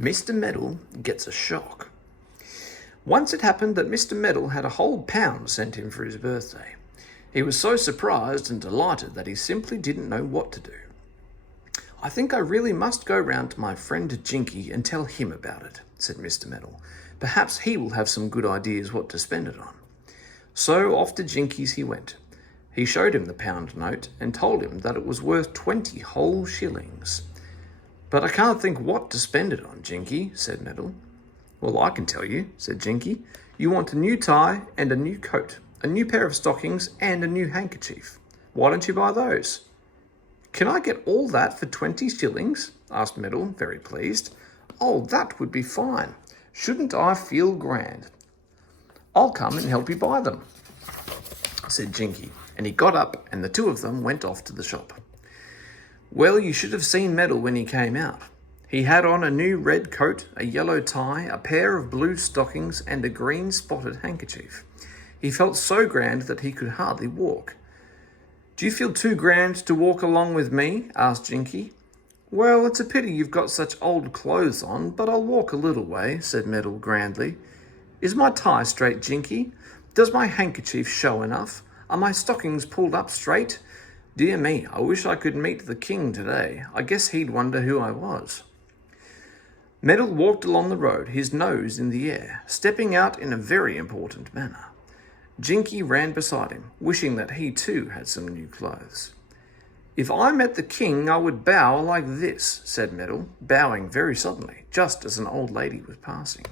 Mr. Meddle gets a shock. Once it happened that Mr. Meddle had a whole pound sent him for his birthday. He was so surprised and delighted that he simply didn't know what to do. "I think I really must go round to my friend Jinky and tell him about it," said Mr. Meddle. "Perhaps he will have some good ideas what to spend it on." So off to Jinky's he went. He showed him the pound note and told him that it was worth 20 whole shillings. "But I can't think what to spend it on, Jinky," said Meddle. "Well, I can tell you," said Jinky. "You want a new tie and a new coat, a new pair of stockings and a new handkerchief. Why don't you buy those?" "Can I get all that for 20 shillings?" asked Meddle, very pleased. "Oh, that would be fine. Shouldn't I feel grand?" "I'll come and help you buy them," said Jinky, and he got up and the two of them went off to the shop. Well, you should have seen Meddle when he came out. He had on a new red coat, a yellow tie, a pair of blue stockings, and a green spotted handkerchief. He felt so grand that he could hardly walk. "Do you feel too grand to walk along with me?" asked Jinky. "Well, it's a pity you've got such old clothes on, but I'll walk a little way," said Meddle grandly. "Is my tie straight, Jinky? Does my handkerchief show enough? Are my stockings pulled up straight? Dear me, I wish I could meet the king today. I guess he'd wonder who I was." Meddle walked along the road, his nose in the air, stepping out in a very important manner. Jinky ran beside him, wishing that he too had some new clothes. "If I met the king, I would bow like this," said Meddle, bowing very suddenly, just as an old lady was passing.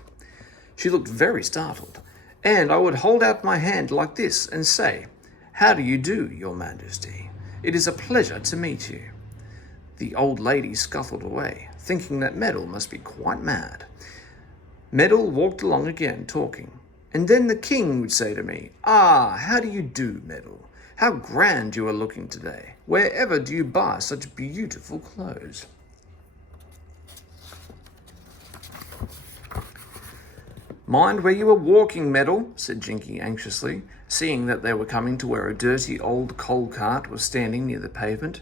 She looked very startled. "And I would hold out my hand like this and say, 'How do you do, your majesty? It is a pleasure to meet you.'" The old lady scuffled away, thinking that Meddle must be quite mad. Meddle walked along again, talking. "And then the king would say to me, 'Ah, how do you do, Meddle? How grand you are looking today. Wherever do you buy such beautiful clothes?'" "Mind where you are walking, Meddle," said Jinky anxiously, seeing that they were coming to where a dirty old coal cart was standing near the pavement.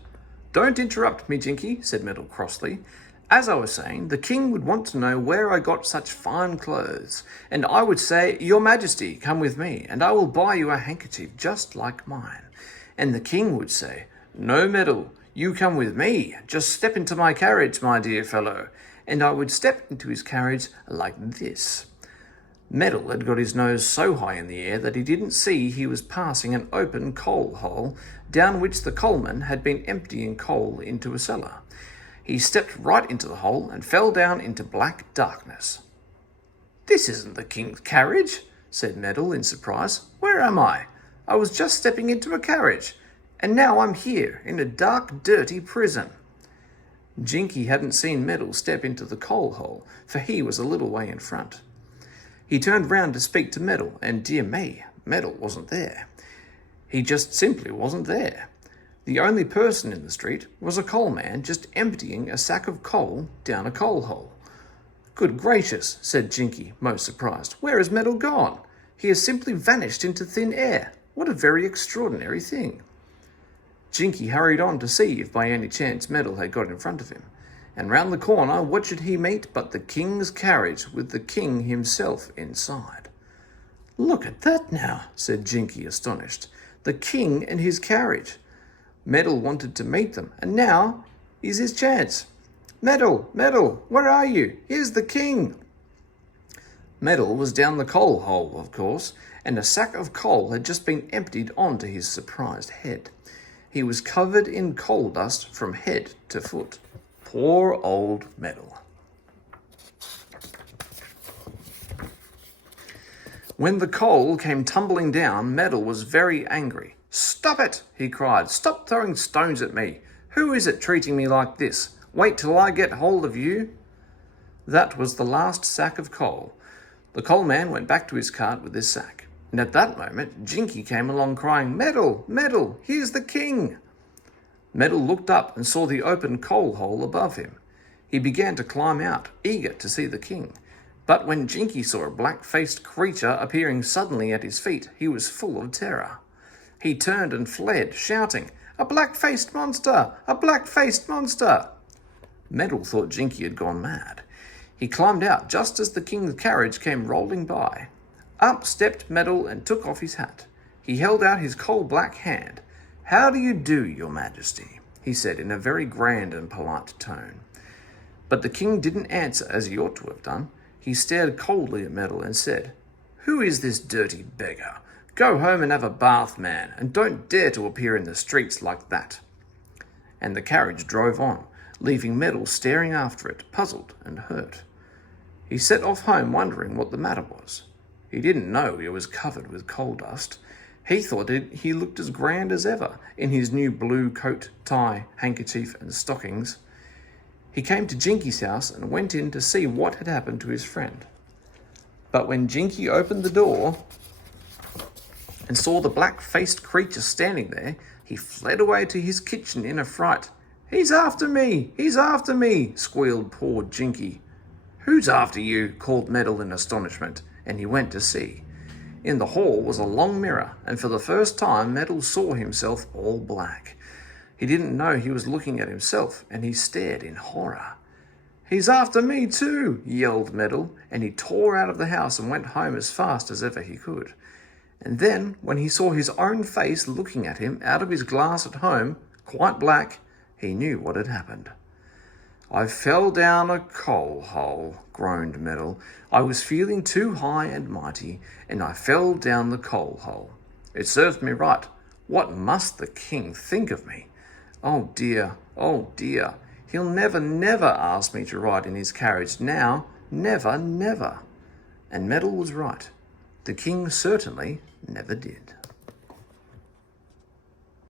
"Don't interrupt me, Jinky," said Meddle crossly. "As I was saying, the king would want to know where I got such fine clothes, and I would say, 'Your Majesty, come with me, and I will buy you a handkerchief just like mine.' And the king would say, 'No, Meddle, you come with me. Just step into my carriage, my dear fellow.' And I would step into his carriage like this." Meddle had got his nose so high in the air that he didn't see he was passing an open coal hole down which the coalman had been emptying coal into a cellar. He stepped right into the hole and fell down into black darkness. "This isn't the king's carriage," said Meddle in surprise. "Where am I? I was just stepping into a carriage, and now I'm here in a dark, dirty prison." Jinky hadn't seen Meddle step into the coal hole, for he was a little way in front. He turned round to speak to Meddle, and dear me, Meddle wasn't there. He just simply wasn't there. The only person in the street was a coal man just emptying a sack of coal down a coal hole. "Good gracious," said Jinky, most surprised. "Where has Meddle gone? He has simply vanished into thin air. What a very extraordinary thing." Jinky hurried on to see if by any chance Meddle had got in front of him. And round the corner, what should he meet but the king's carriage with the king himself inside. "Look at that now," said Jinky, astonished. "The king and his carriage." Meddle wanted to meet them, and now is his chance. "Meddle, Meddle, where are you? Here's the king." Meddle was down the coal hole, of course, and a sack of coal had just been emptied onto his surprised head. He was covered in coal dust from head to foot. Poor old Meddle. When the coal came tumbling down, Meddle was very angry. "Stop it!" he cried. "Stop throwing stones at me. Who is it treating me like this? Wait till I get hold of you." That was the last sack of coal. The coal man went back to his cart with his sack. And at that moment, Jinky came along crying, "Meddle, Meddle, here's the king." Meddle looked up and saw the open coal hole above him. He began to climb out, eager to see the king. But when Jinky saw a black-faced creature appearing suddenly at his feet, he was full of terror. He turned and fled, shouting, "A black-faced monster! A black-faced monster!" Meddle thought Jinky had gone mad. He climbed out just as the king's carriage came rolling by. Up stepped Meddle and took off his hat. He held out his coal-black hand. "How do you do, your majesty?" he said in a very grand and polite tone. But the king didn't answer as he ought to have done. He stared coldly at Meddle and said, "Who is this dirty beggar? Go home and have a bath, man, and don't dare to appear in the streets like that." And the carriage drove on, leaving Meddle staring after it, puzzled and hurt. He set off home wondering what the matter was. He didn't know he was covered with coal dust. He thought he looked as grand as ever in his new blue coat, tie, handkerchief and stockings. He came to Jinky's house and went in to see what had happened to his friend. But when Jinky opened the door and saw the black-faced creature standing there, he fled away to his kitchen in a fright. "He's after me! He's after me!" squealed poor Jinky. "Who's after you?" called Meddle in astonishment, and he went to see. In the hall was a long mirror, and for the first time Meddle saw himself all black. He didn't know he was looking at himself, and he stared in horror. "He's after me too!" yelled Meddle, and he tore out of the house and went home as fast as ever he could. And then, when he saw his own face looking at him out of his glass at home, quite black, he knew what had happened. "I fell down a coal hole," groaned Meddle. "I was feeling too high and mighty, and I fell down the coal hole. It served me right. What must the king think of me? Oh dear, oh dear. He'll never, never ask me to ride in his carriage now. Never, never." And Meddle was right. The king certainly never did.